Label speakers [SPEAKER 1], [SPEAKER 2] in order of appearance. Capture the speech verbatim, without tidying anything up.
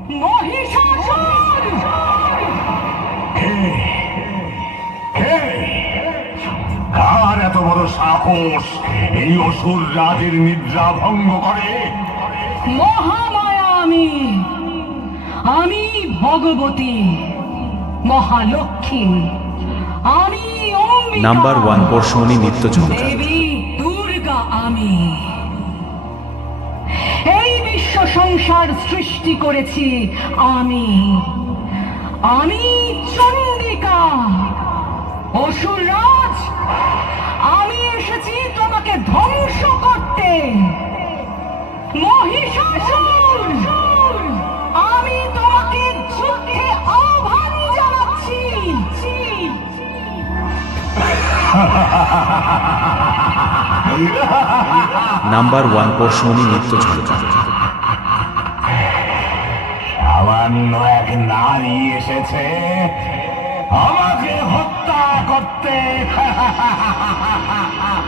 [SPEAKER 1] মহিষাসুর!
[SPEAKER 2] কার এত বড় সাহস এই অসুর রাজের নিদ্রা ভঙ্গ করে?
[SPEAKER 1] মহামায়া আমি, আমি ভগবতী মহালক্ষ্মী, আমি অম্বিকা।
[SPEAKER 3] নাম্বার ওয়ান পরশমণি নিত্য ঝঙ্কার।
[SPEAKER 1] দেবী দুর্গা আমি। এই বিশ্ব সংসার সৃষ্টি করেছি আমি। আমি চণ্ডিকা। অসুররাজ, আমি এসেছি তোমাকে ধ্বংস করতে। মহিষাসুর, আমি তোমাকে যুদ্ধে আহ্বান জানাচ্ছি।
[SPEAKER 3] নাম্বার ওয়ান পরশমণি নিত্য ঝঙ্কার।
[SPEAKER 2] সামান্য এক নারী এসেছে আমাকে হত্যা করতে।